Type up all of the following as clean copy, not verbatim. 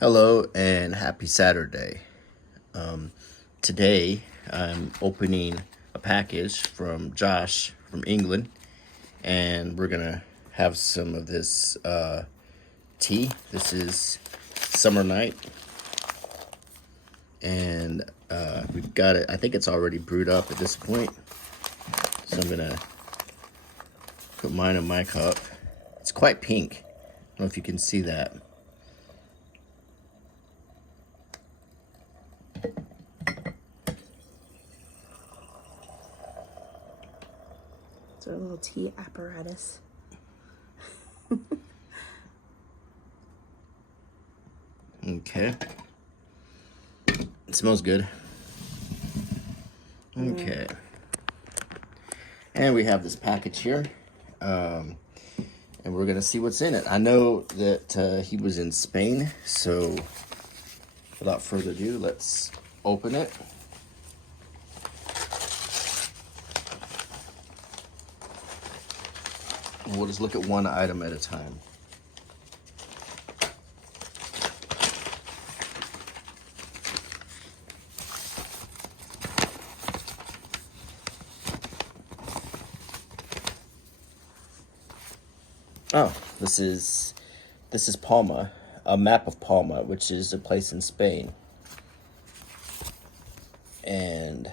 Hello and happy Saturday. Today I'm opening a package from Josh from England, and we're gonna have some of this tea. This is Summer Night, and we've got it. I think it's already brewed up at this point, so I'm gonna put mine in my cup. It's quite pink. I don't know if you can see that. It's our little tea apparatus. Okay. It smells good. Okay. And we have this package here. And we're going to see what's in it. I know that he was in Spain, so without further ado, let's open it. And we'll just look at one item at a time. Oh, this is Palma, a map of Palma, which is a place in Spain. And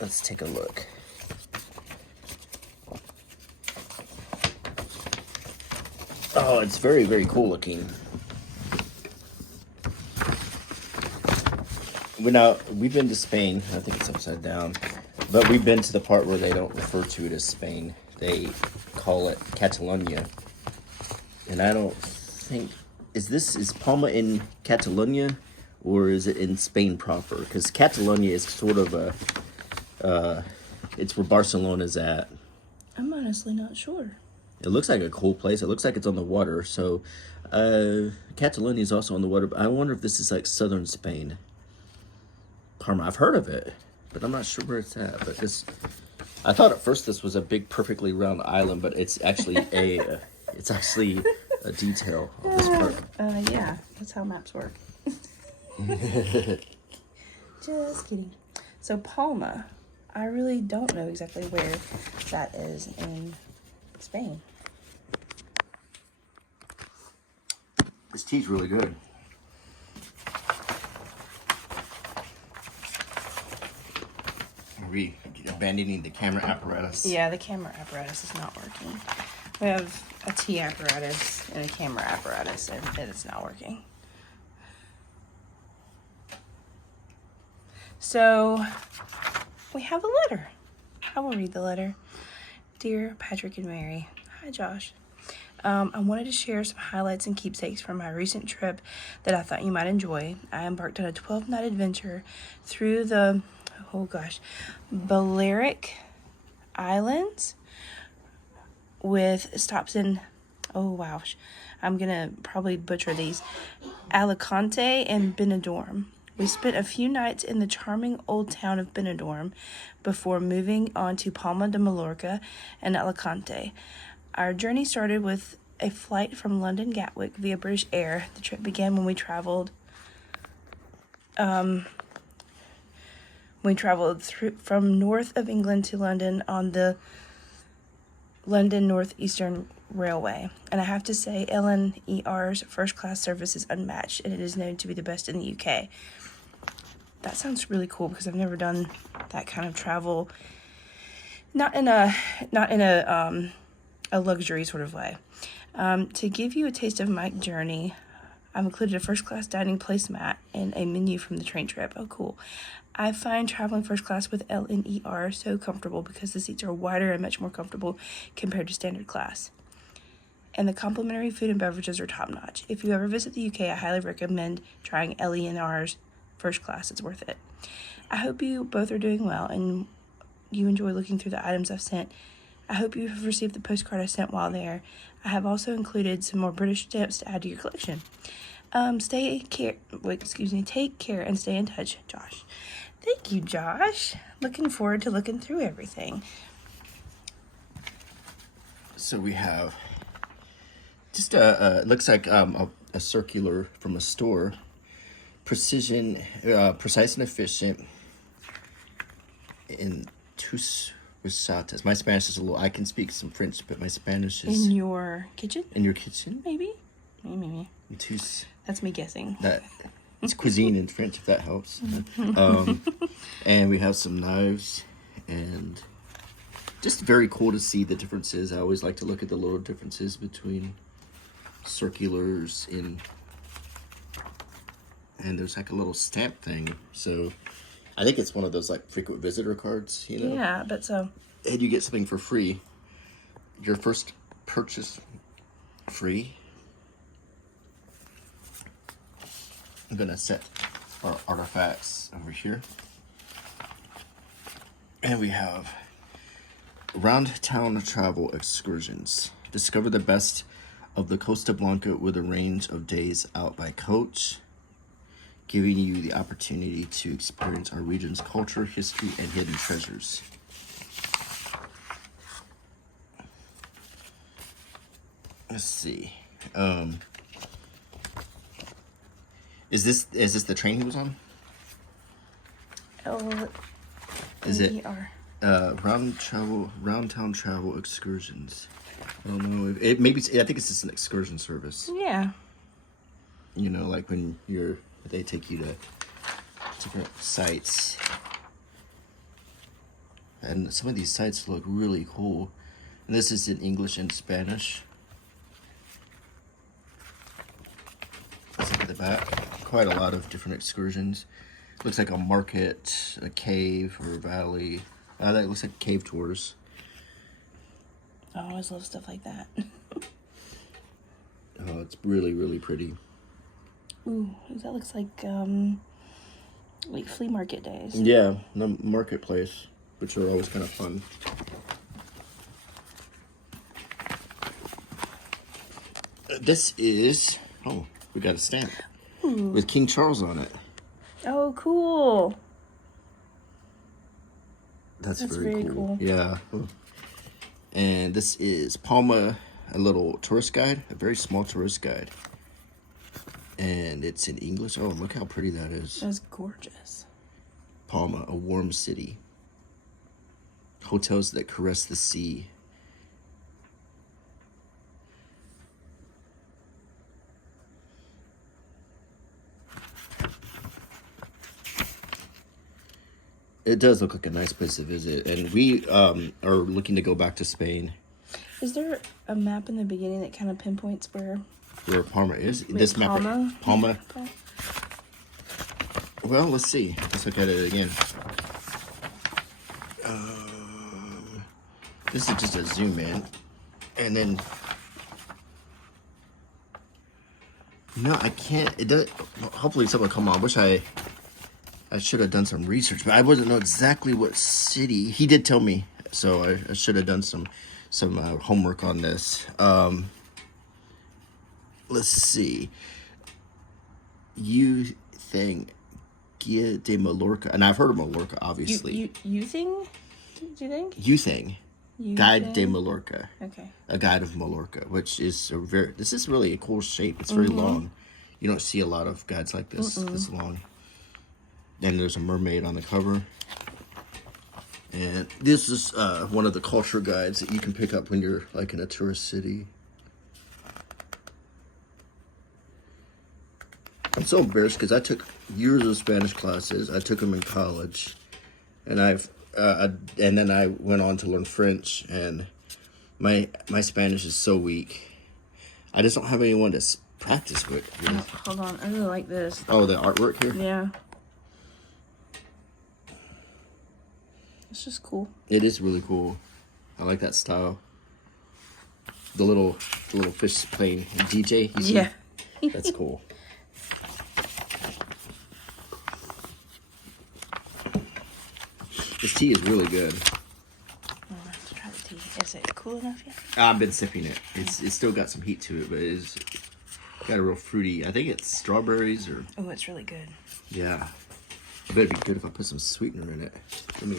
let's take a look. Oh, it's very, very cool looking. We've been to Spain. I think it's upside down. But we've been to the part where they don't refer to it as Spain. They call it Catalonia. And I don't think... Is Palma in Catalonia? Or is it in Spain proper? Because Catalonia is sort of it's where Barcelona's at. I'm honestly not sure. It looks like a cool place. It looks like it's on the water. So, Catalonia is also on the water. But I wonder if this is like southern Spain. Parma. I've heard of it, but I'm not sure where it's at. But I thought at first this was a big, perfectly round island, but it's actually it's actually a detail of this part. Yeah, that's how maps work. Just kidding. So Palma, I really don't know exactly where that is in Spain. This tea's really good. Are we abandoning the camera apparatus? Yeah, the camera apparatus is not working. We have a tea apparatus and a camera apparatus, and it's not working. So, we have a letter. I will read the letter. Dear Patrick and Mary. Hi, Josh. I wanted to share some highlights and keepsakes from my recent trip that I thought you might enjoy. I embarked on a 12-night adventure through the, Balearic Islands with stops in, I'm going to probably butcher these, Alicante and Benidorm. We spent a few nights in the charming old town of Benidorm before moving on to Palma de Mallorca and Alicante. Our journey started with a flight from London Gatwick via British Air. The trip began when we traveled from north of England to London on the London North Eastern Railway. And I have to say, LNER's first class service is unmatched, and it is known to be the best in the UK. That sounds really cool because I've never done that kind of travel. Not in a luxury sort of way. To give you a taste of my journey, I've included a first class dining placemat and a menu from the train trip. Oh, cool. I find traveling first class with LNER so comfortable because the seats are wider and much more comfortable compared to standard class. And the complimentary food and beverages are top notch. If you ever visit the UK, I highly recommend trying LNER's first class. It's worth it. I hope you both are doing well and you enjoy looking through the items I've sent. I hope you have received the postcard I sent while there. I have also included some more British stamps to add to your collection. Take care and stay in touch, Josh. Thank you, Josh. Looking forward to looking through everything. So we have Just it looks like a circular from a store. Precision, precise and efficient. In tus risatas. My Spanish is a little. I can speak some French, but my Spanish is In your kitchen? in your kitchen. Maybe. Maybe. Tus. That's me guessing. That it's cuisine in French, if that helps. And we have some knives, and just very cool to see the differences. I always like to look at the little differences between circulars and there's like a little stamp thing. So I think it's one of those like frequent visitor cards, you know? Yeah, I bet so. And you get something for free. Your first purchase free. I'm gonna set our artifacts over here. And we have round town travel excursions. Discover the best of the Costa Blanca with a range of days out by coach, giving you the opportunity to experience our region's culture, history, and hidden treasures. Let's see. Is this the train he was on? Is it round town travel excursions? I don't know. I think it's just an excursion service. Yeah. You know, like when they take you to different sites. And some of these sites look really cool. And this is in English and Spanish. Let's look at the back. Quite a lot of different excursions. Looks like a market, a cave, or a valley. That looks like cave tours. I always love stuff like that. Oh, it's really, really pretty. Ooh, that looks like flea market days. Yeah, the marketplace, which are always kind of fun. This is, we got a stamp with King Charles on it. Oh, cool. That's very cool. Yeah. And this is Palma, a little tourist guide, a very small tourist guide. And it's in English. Oh, look how pretty that is. That's gorgeous. Palma, a warm city. Hotels that caress the sea. It does look like a nice place to visit. And we are looking to go back to Spain. Is there a map in the beginning that kind of pinpoints where Palma is? Wait, This map. Palma? Well, let's see. Let's look at it again. This is just a zoom in. And then... No, I can't. It does. Hopefully someone will come on. I wish I should have done some research, but I wouldn't know exactly what city. He did tell me, so I should have done some homework on this. Let's see. You think Guia de Mallorca, and I've heard of Mallorca, obviously. You think? Do you think? You think. Guide de Mallorca. Okay. A guide of Mallorca, which is this is really a cool shape. It's very long. You don't see a lot of guides like this, this long. And there's a mermaid on the cover. And this is one of the culture guides that you can pick up when you're like in a tourist city. I'm so embarrassed because I took years of Spanish classes. I took them in college, and and then I went on to learn French. And my Spanish is so weak. I just don't have anyone to practice with. You know? Oh, hold on, I really like this. Oh, the artwork here. Yeah. It's just cool. It is really cool. I like that style. The little fish playing DJ. You see? Yeah. That's cool. This tea is really good. I'll have to try the tea. Is it cool enough yet? I've been sipping it. It's still got some heat to it, but it's got a real fruity. I think it's strawberries or. Oh, it's really good. Yeah. It better be good if I put some sweetener in it. Let me.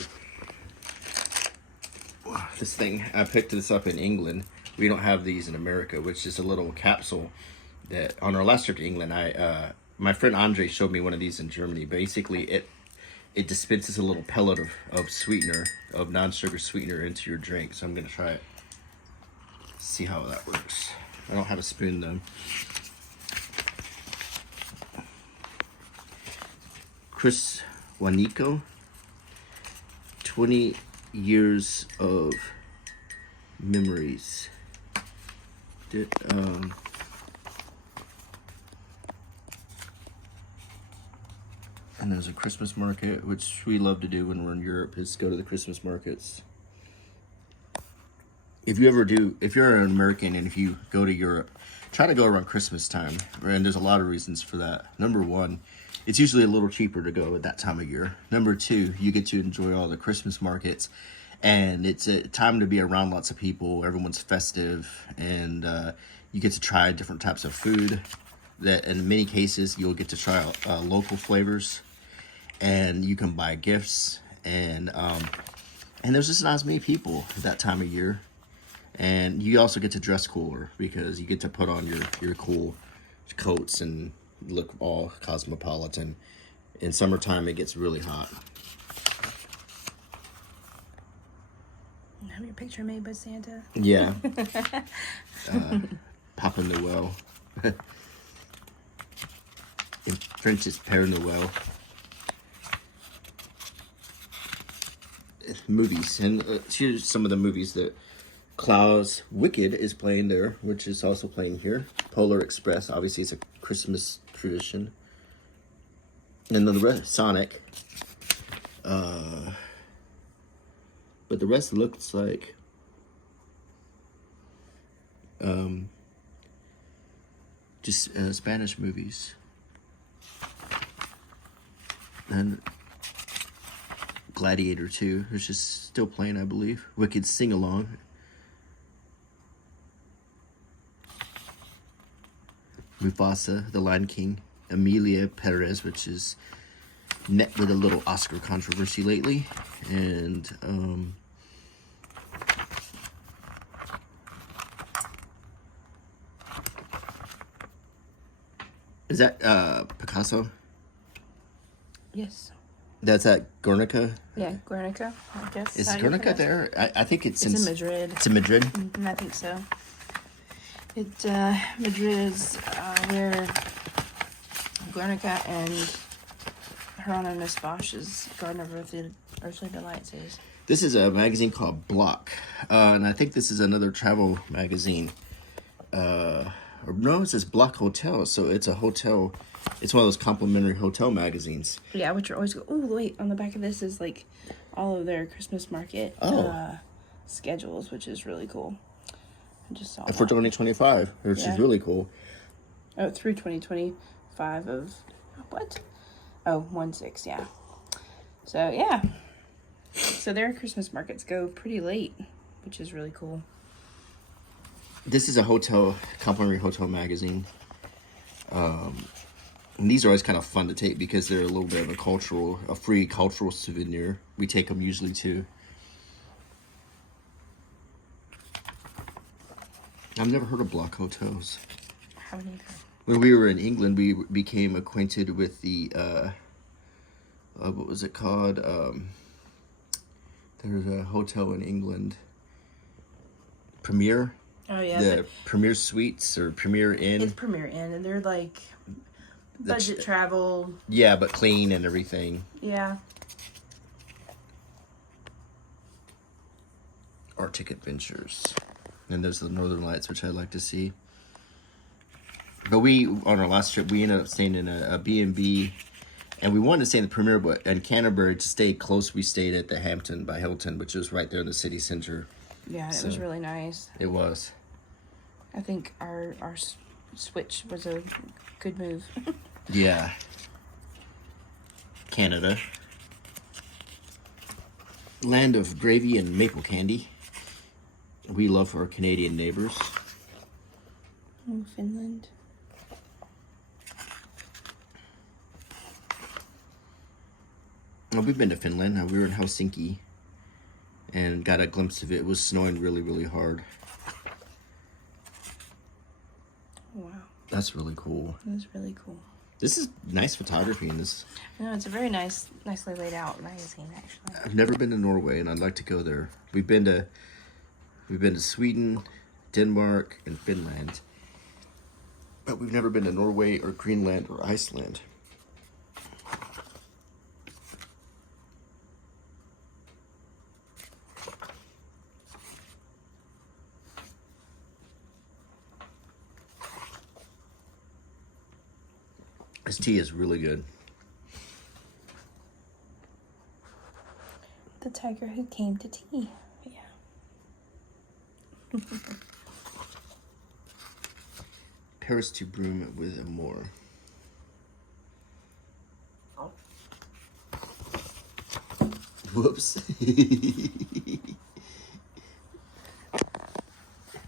This thing, I picked this up in England. We don't have these in America, which is a little capsule that on our last trip to England, my friend Andre showed me one of these in Germany. Basically, it dispenses a little pellet of sweetener, of non-sugar sweetener into your drink. So I'm gonna try it. See how that works. I don't have a spoon though. Chris Wanico, 20 years of memories. And there's a Christmas market, which we love to do when we're in Europe, is go to the Christmas markets. If you're an American and if you go to Europe, try to go around Christmas time. And there's a lot of reasons for that. Number one, it's usually a little cheaper to go at that time of year. Number two, you get to enjoy all the Christmas markets. And it's a time to be around lots of people. Everyone's festive. And you get to try different types of food. That in many cases, you'll get to try local flavors. And you can buy gifts. And there's just not as many people at that time of year. And you also get to dress cooler because you get to put on your cool coats and look all cosmopolitan. In summertime, it gets really hot. Have your picture made by Santa? Yeah. Papa Noel. In French, it's Père Noël. Movies. And here's some of the movies that Klaus Wicked is playing there, which is also playing here. Polar Express, obviously, it's a Christmas tradition. And then the rest, Sonic. But the rest looks like just Spanish movies. And Gladiator 2, which is still playing, I believe. Wicked Sing Along. Mufasa, The Lion King. Emilia Perez, which is met with a little Oscar controversy lately. And is that Picasso? Yes. That's at Guernica? Yeah, Guernica, I guess. Is Guernica there? I think it's in Madrid. It's in Madrid? I think so. Madrid is where Guernica and Hieronymus Bosch's Garden of Earthly Delights is. This is a magazine called Block. And I think this is another travel magazine. No, it says Block Hotel. So it's a hotel. It's one of those complimentary hotel magazines. Yeah, which are always go. Oh, wait! On the back of this is like all of their Christmas market schedules, which is really cool. I just saw for 2025, which is really cool. Oh, through 2025 of what? Oh, 1/6, yeah. So yeah. So their Christmas markets go pretty late, which is really cool. This is a complimentary hotel magazine. And these are always kind of fun to take because they're a little bit of a free cultural souvenir. We take them usually too. I've never heard of Block Hotels. I haven't either. When we were in England, we became acquainted with the, what was it called? There's a hotel in England. Premier? Oh, yeah. The Premier Suites or Premier Inn. It's Premier Inn, and they're like budget travel. Yeah, but clean and everything. Yeah. Arctic Adventures. And there's the Northern Lights, which I'd like to see. But on our last trip, we ended up staying in a B&B. And we wanted to stay in the Premier, but in Canterbury, to stay close, we stayed at the Hampton by Hilton, which was right there in the city center. Yeah, it was really nice. It was. I think our switch was a good move. Yeah. Canada. Land of gravy and maple candy. We love our Canadian neighbors. Oh, Finland. Well, we've been to Finland. We were in Helsinki and got a glimpse of it. It was snowing really, really hard. That's really cool. It was really cool. This is nice photography in this. No, it's a very nicely laid out magazine, actually. I've never been to Norway, and I'd like to go there. We've been to Sweden, Denmark, and Finland, but we've never been to Norway or Greenland or Iceland. This tea is really good. The tiger who came to tea. Yeah. Paris to Broom with Amour. Whoops.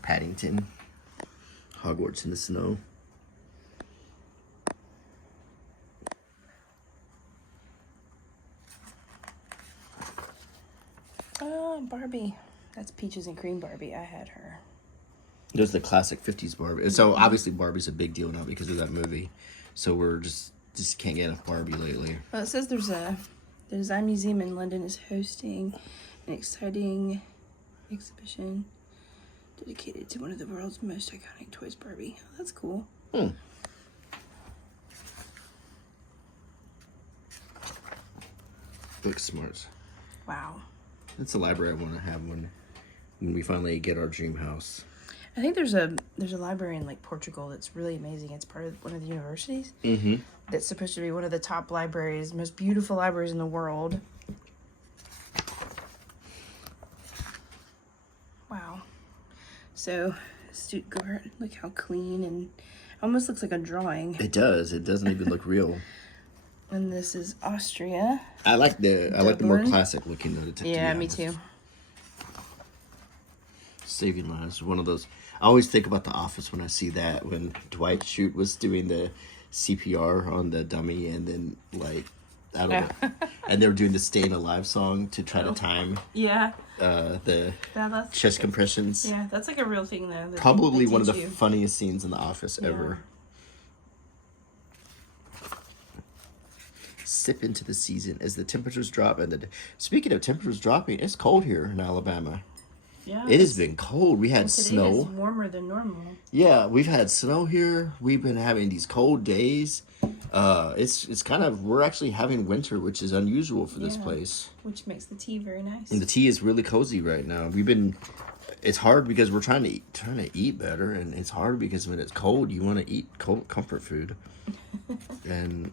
Paddington. Hogwarts in the snow. Barbie. That's Peaches and Cream Barbie. I had her. There's the classic 50s Barbie. So obviously Barbie's a big deal now because of that movie. So we're just can't get enough Barbie lately. Well, it says the Design Museum in London is hosting an exciting exhibition dedicated to one of the world's most iconic toys, Barbie. Oh, that's cool. Book smarts. Wow. That's the library I want to have when we finally get our dream house. I think there's a library in like Portugal that's really amazing. It's part of one of the universities. Mm-hmm. That's supposed to be one of the top libraries, most beautiful libraries in the world. Wow. So, Stuttgart, look how clean and almost looks like a drawing. It does. It doesn't even look real. And this is Austria. I like the more Dublin. classic looking though. To Yeah, be me honest. too. Saving Lives. One of those. I always think about The Office when I see that, when Dwight Schrute was doing the CPR on the dummy, and then like I don't know, and they were doing the "Staying Alive" song to try to time Yeah. the That's, chest compressions. yeah, that's like a real thing though. Probably one of the you. funniest scenes in The Office ever. Sip into the season as the temperatures drop. And speaking of temperatures dropping, it's cold here in Alabama. Yeah. It has been cold. We had Today snow. is warmer than normal. Yeah, we've had snow here. We've been having these cold days. It's kind of, we're actually having winter, which is unusual for this Yeah. place. Which makes the tea very nice. And the tea is really cozy right now. It's hard because we're trying to eat better, and it's hard because when it's cold, you want to eat cold comfort food. And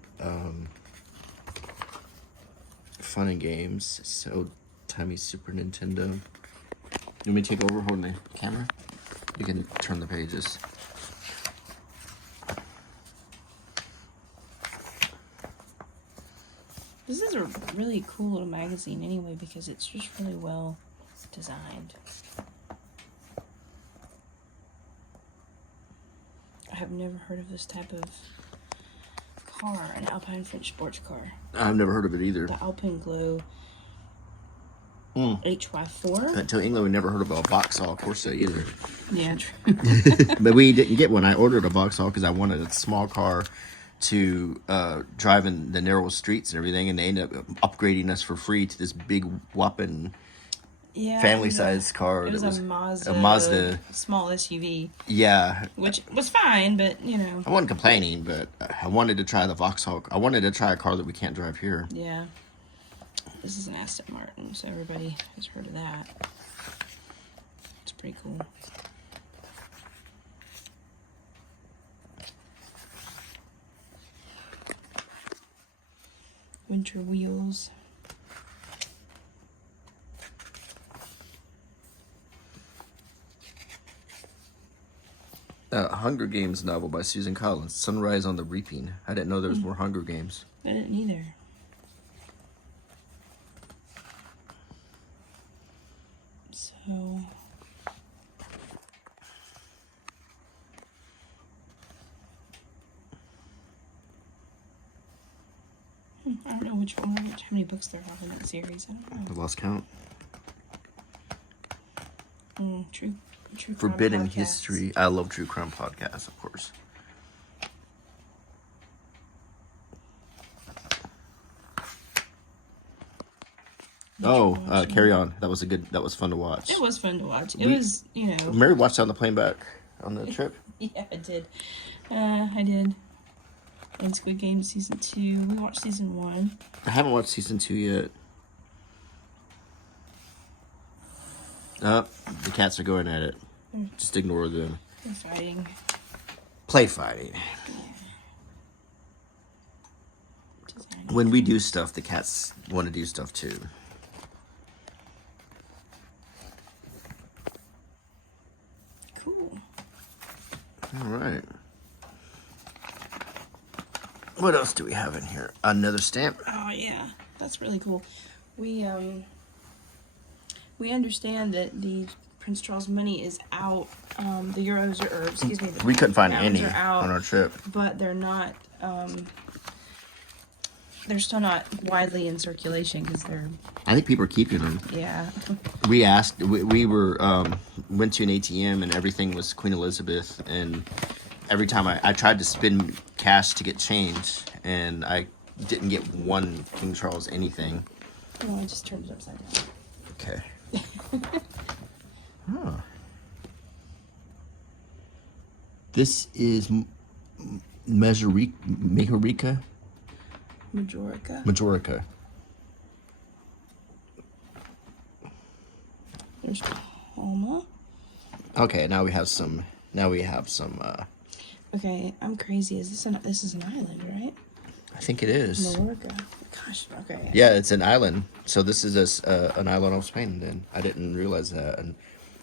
fun and games. So tiny Super Nintendo. You want me to take over holding the camera? You can turn the pages. This is a really cool little magazine anyway because it's just really well designed. I have never heard of this type of car, an Alpine French sports car. I've never heard of it either. The Alpine Glow HY4. Until England, we never heard of a Vauxhall Corsa either. Yeah, true. But we didn't get one. I ordered a Vauxhall because I wanted a small car to drive in the narrow streets and everything, and they ended up upgrading us for free to this big whopping Yeah, family-sized car. It was that a a Mazda, Mazda. small SUV, Yeah, which was fine, but you know, I wasn't complaining, but I wanted to try the Vauxhall. I wanted to try a car that we can't drive here. yeah. This is an Aston Martin, so everybody has heard of that. It's pretty cool. Winter wheels. Hunger Games novel by Susan Collins, Sunrise on the Reaping. I didn't know there was more Hunger Games. I didn't either. So, I don't know how many books there are in that series. I don't I know. lost count. True crime Forbidden podcasts. History. I love true crime podcasts, of course. Carry On. That was fun to watch. It was fun to watch. It was, Mary watched that on the plane back on the trip. Yeah, I did. I did. And Squid Game season 2. We watched season 1. I haven't watched season 2 yet. Oh, the cats are going at it. Just ignore them. They're fighting. Play fighting. When we do stuff, the cats want to do stuff too. Cool. All right. What else do we have in here? Another stamp. Oh yeah, that's really cool. We understand that the Prince Charles money is out. The euros or excuse me, We couldn't find any are out, on our trip, but they're not. They're still not widely in circulation because they're. I think people are keeping them. Yeah. We asked. We were went to an ATM and everything was Queen Elizabeth, and every time I tried to spin cash to get change, and I didn't get one King Charles anything. Oh, I just turned it upside down. Okay. Huh. This is Majorica. Majorica. There's Palma. Okay, now we have some. Okay, I'm crazy. This is an island, right? I think it is. Mallorca. Gosh. Okay. Yeah, it's an island. So this is an island of Spain. Then I didn't realize that. And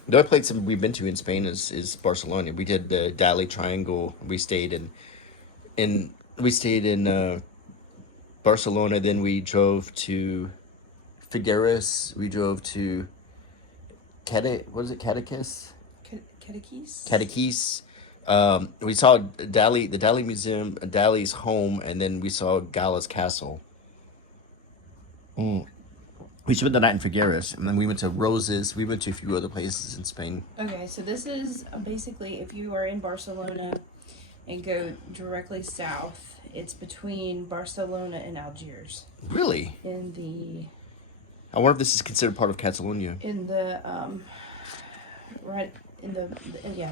the other place we've been to in Spain is Barcelona. We did the Dali Triangle. We stayed in Barcelona. Then we drove to Figueres. We drove to Cadaqués? Cadaqués. We saw the Dali Museum, Dali's home, and then we saw Gala's castle. We spent the night in Figueres, and then we went to Roses. We went to a few other places in Spain. Okay, so this is basically if you are in Barcelona and go directly south, it's between Barcelona and Algiers. Really? I wonder if this is considered part of Catalonia. The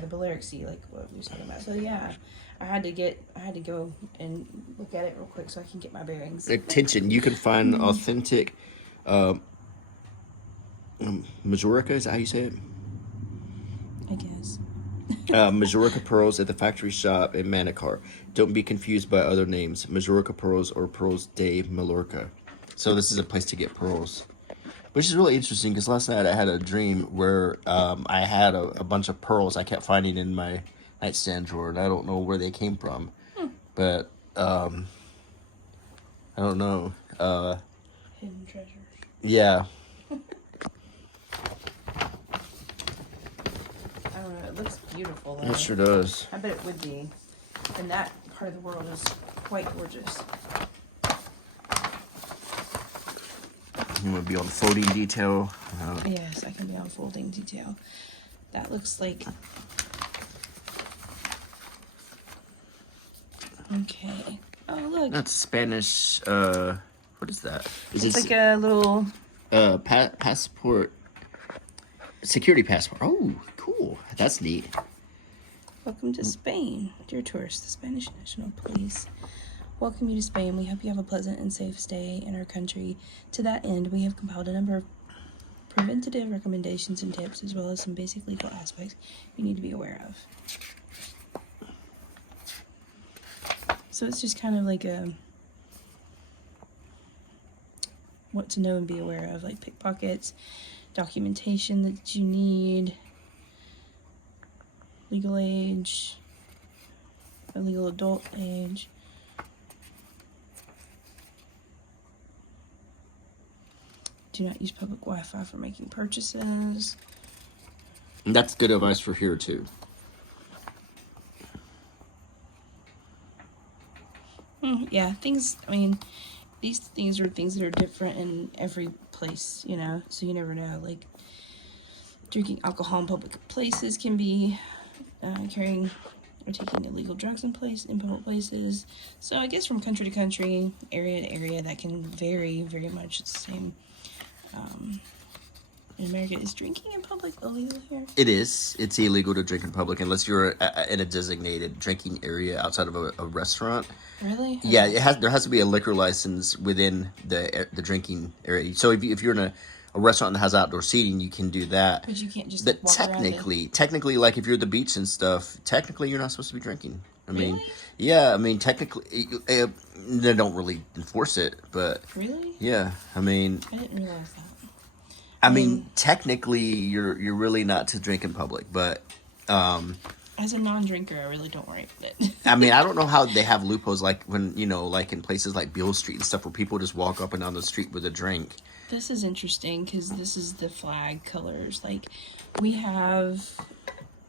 Balearic Sea, like what we were talking about. So yeah, I had to go and look at it real quick so I can get my bearings. Attention, you can find authentic Majorica, is that how you say it? I guess. Majorica pearls at the factory shop in Manicar. Don't be confused by other names. Majorica pearls or pearls de Mallorca. So this is a place to get pearls. Which is really interesting because last night I had a dream where I had a bunch of pearls I kept finding in my nightstand drawer, and I don't know where they came from. But I don't know. Hidden treasures. Yeah. I don't know. It looks beautiful though. It sure does. I bet it would be. And that part of the world is quite gorgeous. You want to be on folding detail? Yes, I can be on folding detail. That looks like... Okay. Oh, look. That's Spanish. What is that? It's like a little... passport. Security passport. Oh, cool. That's neat. Welcome to Spain. Dear tourists, the Spanish National Police welcome you to Spain. We hope you have a pleasant and safe stay in our country. To that end, we have compiled a number of preventative recommendations and tips, as well as some basic legal aspects you need to be aware of. So it's just kind of like a what to know and be aware of, like pickpockets, documentation that you need, legal age, legal adult age. Do not use public Wi-Fi for making purchases. And that's good advice for here too. Yeah, things, I mean, these things are things that are different in every place, you know, so you never know. Like, drinking alcohol in public places can be carrying or taking illegal drugs in public places. So I guess from country to country, area to area, that can vary very much. It's the same in America. Is drinking in public illegal here? It is. It's illegal to drink in public unless you're in a designated drinking area outside of a restaurant. Really? Yeah, there has to be a liquor license within the drinking area. So if you're in a restaurant that has outdoor seating, you can do that. But you can't just But walk technically, like if you're at the beach and stuff, technically you're not supposed to be drinking. I mean, Really? yeah, I mean technically they don't really enforce it, but Really? yeah, I mean, I didn't realize that. I mean technically you're really not to drink in public, but As a non-drinker, I really don't like it. I mean, I don't know how they have loopholes like when, like in places like Beale Street and stuff where people just walk up and down the street with a drink. This is interesting because this is the flag colors. Like, we have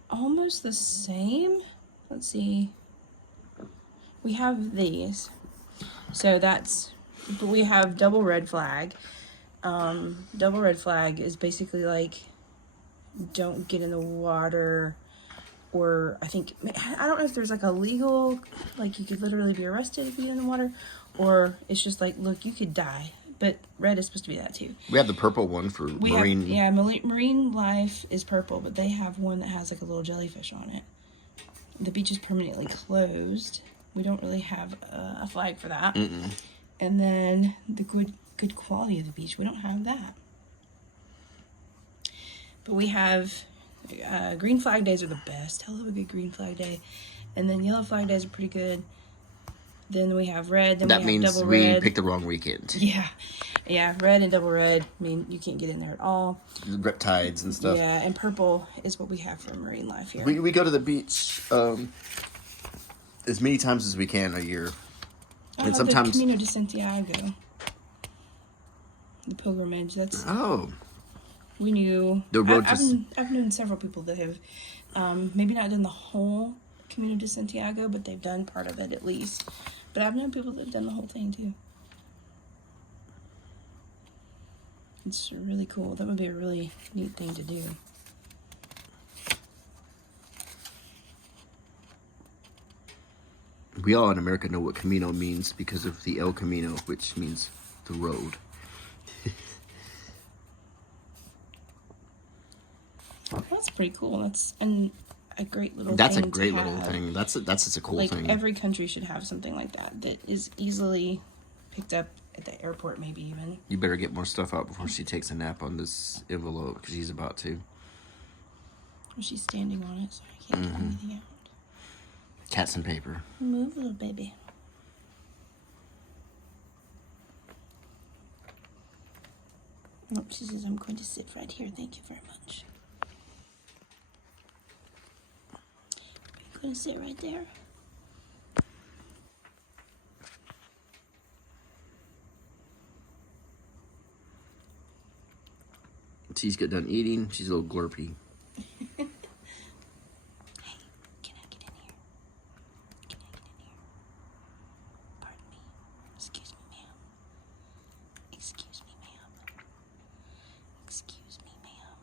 almost the same. Let's see. We have these. So but we have double red flag. Double red flag is basically like, don't get in the water. Or I don't know if there's like a legal, like you could literally be arrested if you get in the water. Or it's just like, look, you could die. But red is supposed to be that too. We have the purple one for marine. Marine life is purple, but they have one that has like a little jellyfish on it. The beach is permanently closed. We don't really have a flag for that. Mm-mm. And then the good quality of the beach, we don't have that. But we have green flag days are the best. I love a good green flag day. And then yellow flag days are pretty good. Then we have red. Then that we means have double we red. picked the wrong weekend. Yeah, red and double red mean you can't get in there at all. Riptides and stuff. Yeah, and purple is what we have for marine life here. We go to the beach as many times as we can a year. And sometimes the Camino de Santiago, the pilgrimage. That's we knew. The road I've known several people that have maybe not done the whole Camino de Santiago, but they've done part of it at least. But I've known people that have done the whole thing too. It's really cool. That would be a really neat thing to do. We all in America know what Camino means because of the El Camino, which means the road. That's pretty cool. That's a great little. That's thing a great to little have. thing. That's a cool Like thing. every country should have something like that is easily picked up at the airport, maybe even. You better get more stuff out before she takes a nap on this envelope because she's about to. Well, she's standing on it, so I can't get anything out. Cats and paper. Move, little baby. Oh, she says, I'm going to sit right here. Thank you very much. I'm going to sit right there. She's got done eating. She's a little glurpy. Hey, can I get in here? Can I get in here? Pardon me. Excuse me, ma'am. Excuse me, ma'am. Excuse me, ma'am.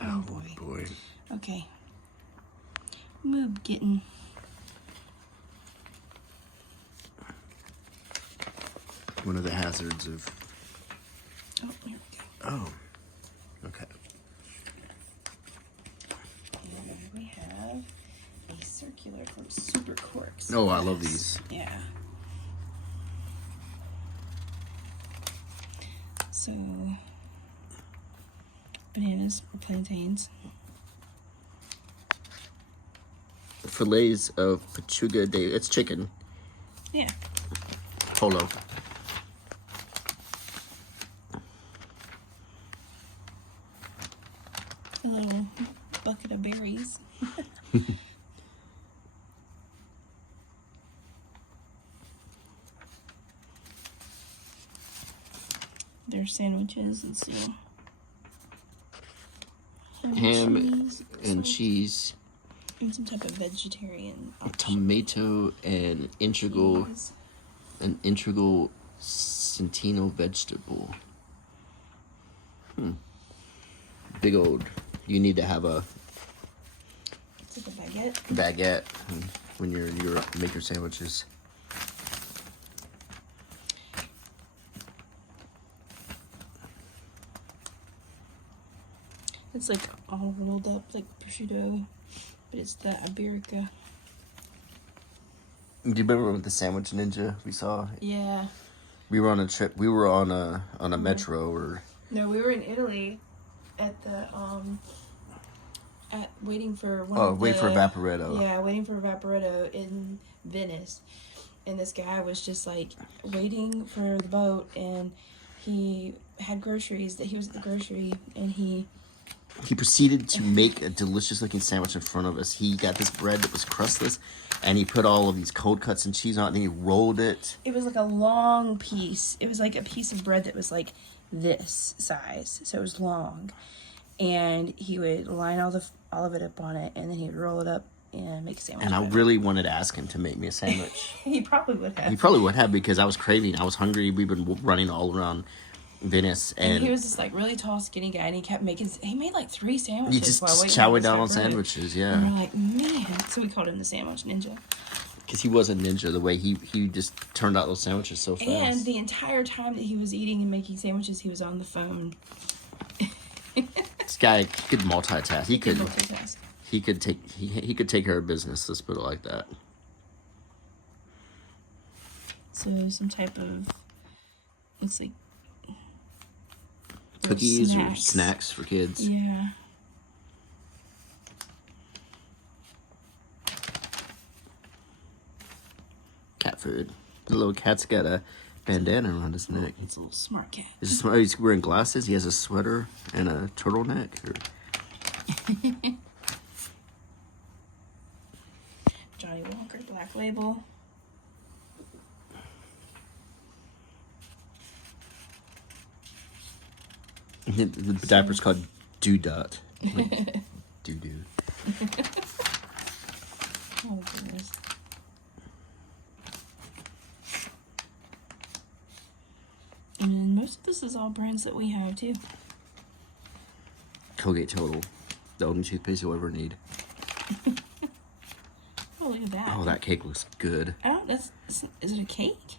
Oh boy. Okay. Move, getting. One of the hazards of. Oh, here we go. Oh. Okay. And we have a circular from Super Corks. Oh, I love these. Yeah. So, bananas or plantains. Fillets of pechuga de. It's chicken. Yeah. Polo. A little bucket of berries. Their sandwiches. Let's see. Ham and cheese. And some type of vegetarian option. Tomato and integral. Cheese. An integral centino vegetable. Big old. You need to have a It's like a baguette. baguette. when you're in Europe and make your sandwiches. It's like all rolled up like prosciutto, but it's the Iberica. Do you remember with the sandwich ninja we saw? Yeah. We were on a trip. We were on a metro or. No, we were in Italy at the at waiting for one. Oh, wait for Vaporetto. Yeah, waiting for Vaporetto in Venice, and this guy was just like waiting for the boat, and he had groceries that he was at the grocery, and he proceeded to make a delicious looking sandwich in front of us. He got this bread that was crustless, and he put all of these cold cuts and cheese on it, and then he rolled it. It was like a long piece. It was like a piece of bread that was like this size, so it was long. And he would line all of it up on it, and then he would roll it up and make a sandwich. And I really wanted to ask him to make me a sandwich. He probably would have. He probably would have, because I was craving. I was hungry. We've been running all around Venice, and he was this like really tall, skinny guy, and he kept making. He made like 3 sandwiches. he just while waiting chowing for down on his Vaporetto. sandwiches. Yeah, And we're like, man. So we called him the Sandwich Ninja. because he was a ninja. The way he just turned out those sandwiches so fast. And the entire time that he was eating and making sandwiches, he was on the phone. This guy could multitask. He could. Multitask. He could take care of business. Let's put it like that. So some type of looks like Cookies or snacks for kids. Yeah. Cat food. The little cat's got a bandana around his neck. It's a little smart cat. Is it smart? He's wearing glasses. He has a sweater and a turtleneck. Or... Johnny Walker Black Label. The diaper's called Doo-Dot. Like, doo-doo. Oh goodness. And most of this is all brands that we have too. Colgate Total. The only toothpaste you'll ever need. Oh, look at that. Oh, that cake looks good. Oh, is it a cake?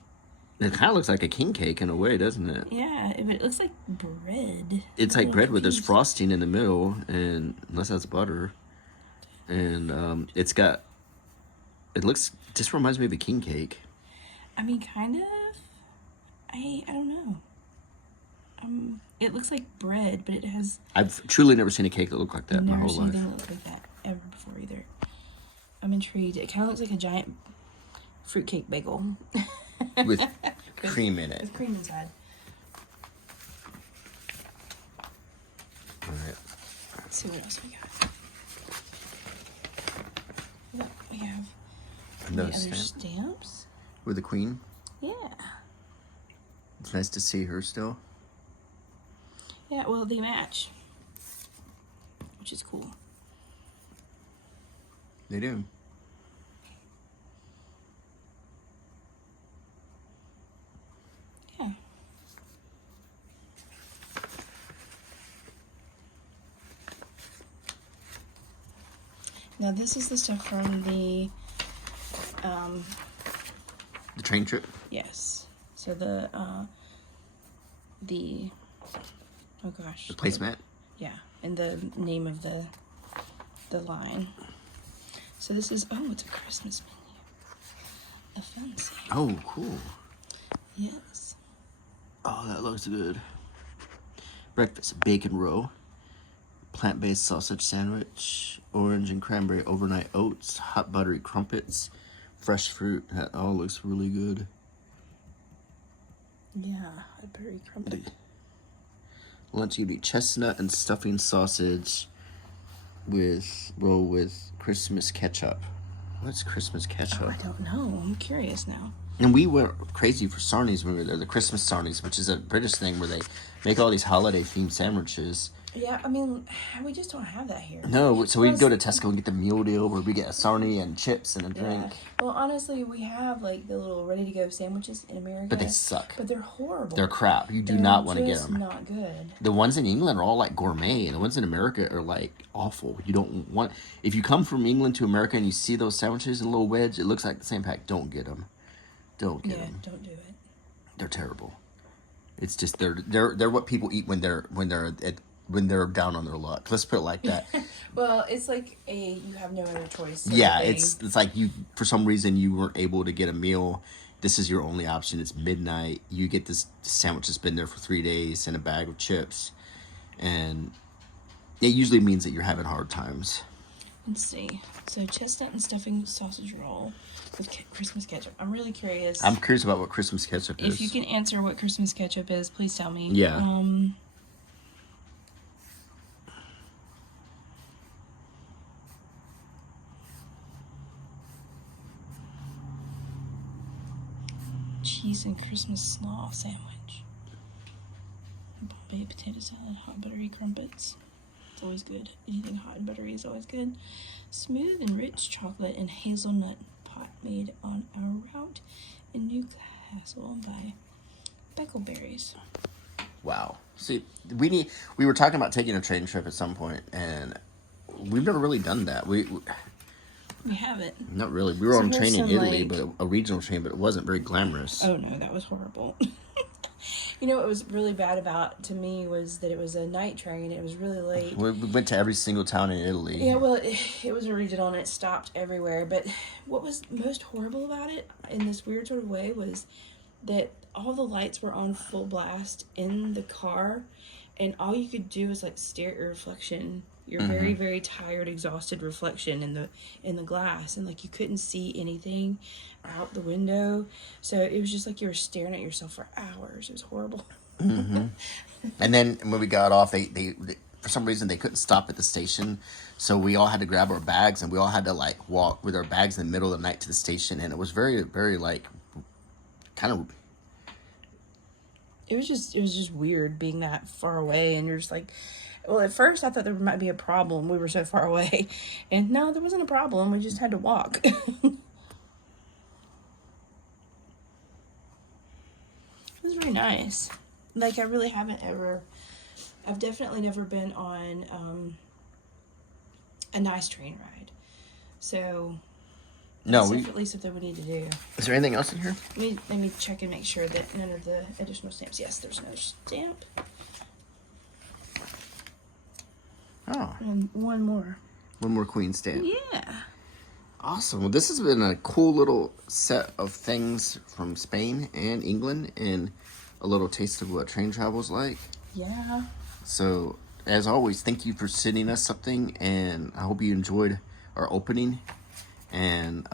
It kind of looks like a king cake in a way, doesn't it? Yeah, but it looks like bread. It's like I'm bread with there's confused. frosting in the middle, and unless that's butter. And it's got... It looks... Just reminds me of a king cake. I mean, kind of. I don't know. It looks like bread, but it has. I've truly never seen a cake that looked like that I've in my never whole seen life. anything that looked like that ever before either. I'm intrigued. It kind of looks like a giant fruitcake bagel With cream in it. with cream inside. All right. Let's see what else we got. Look, we have Another the other stamp stamps. with the queen. Yeah. It's nice to see her still. Yeah, well, they match, which is cool. They do. Yeah. Now this is the stuff from the, The train trip. yes. So the oh gosh. The placemat. Yeah, and the name of the line. So this is, oh, it's a Christmas menu. A fancy. Oh, cool. Yes. Oh, that looks good. Breakfast, bacon roll, plant-based sausage sandwich, orange and cranberry overnight oats, hot buttery crumpets, fresh fruit. That all looks really good. Yeah, a berry crumpet. Lunch, you'd eat chestnut and stuffing sausage with roll with Christmas ketchup. What's Christmas ketchup? Oh, I don't know. I'm curious now. And we went crazy for sarnies when we were there. The Christmas sarnies, which is a British thing where they make all these holiday themed sandwiches. Yeah, I mean, we just don't have that here. No, so we Plus, go to Tesco and get the meal deal where we get a sarnie and chips and a drink. yeah. Well, honestly, we have like the little ready-to-go sandwiches in America. But they suck. But they're horrible. They're crap. You do They're not want to get just them. not good. The ones in England are all like gourmet, and the ones in America are like awful. You don't want. If you come from England to America and you see those sandwiches in a little wedge, it looks like the same pack. Don't get them. Don't get them. Don't do it. They're terrible. It's just they're what people eat when they're down on their luck. Let's put it like that. Well, it's like you have no other choice. Yeah, it's like you, for some reason, you weren't able to get a meal. This is your only option. It's midnight. You get this sandwich that's been there for 3 days and a bag of chips, and it usually means that you're having hard times. Let's see. So chestnut and stuffing sausage roll with Christmas ketchup. I'm really curious. I'm curious about what Christmas ketchup is. If you can answer what Christmas ketchup is, please tell me. Yeah. Cheese and Christmas slaw sandwich. Bombay potato salad, hot buttery crumpets. It's always good. Anything hot and buttery is always good. Smooth and rich chocolate and hazelnut pot made on our route in Newcastle by Beckleberries. Wow. See, we were talking about taking a train trip at some point, and we've never really done that. We haven't. not really. We were on a train in Wilson Italy, Lake. but a regional train, but it wasn't very glamorous. Oh no, that was horrible. You know what was really bad about to me was that it was a night train. It was really late. We went to every single town in Italy. Yeah, well, it was a regional and it stopped everywhere. But what was most horrible about it, in this weird sort of way, was that all the lights were on full blast in the car, and all you could do was like stare at your reflection, your very, very tired, exhausted reflection in the glass, and like you couldn't see anything out the window. So it was just like you were staring at yourself for hours. It was horrible. And then when we got off, they for some reason they couldn't stop at the station, so we all had to grab our bags and we all had to like walk with our bags in the middle of the night to the station, and it was very, very like kind of. It was just weird being that far away, and you're just like, well, at first I thought there might be a problem. We were so far away, and no, there wasn't a problem. We just had to walk. It was very nice. Like, I really haven't ever, I've definitely never been on a nice train ride. So No, that's definitely something we need to do. Is there anything else in here? Let me check and make sure that none of the additional stamps. Yes, there's no stamp. Oh, And one more. one more Queen stamp. Yeah. Awesome. Well, this has been a cool little set of things from Spain and England, and a little taste of what train travel's like. Yeah. So, as always, thank you for sending us something, and I hope you enjoyed our opening. And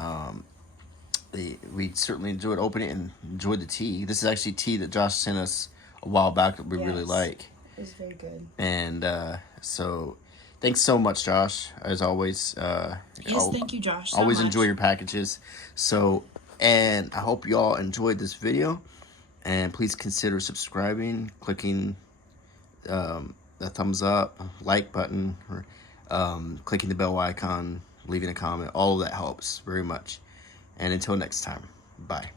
we certainly enjoyed opening and enjoyed the tea. This is actually tea that Josh sent us a while back that we really like. It was very good. And so, thanks so much, Josh. As always, Yes, thank you, Josh. So always much. enjoy your packages. So, and I hope you all enjoyed this video. And please consider subscribing, clicking the thumbs up, like button, or clicking the bell icon, leaving a comment. All of that helps very much. And until next time, bye.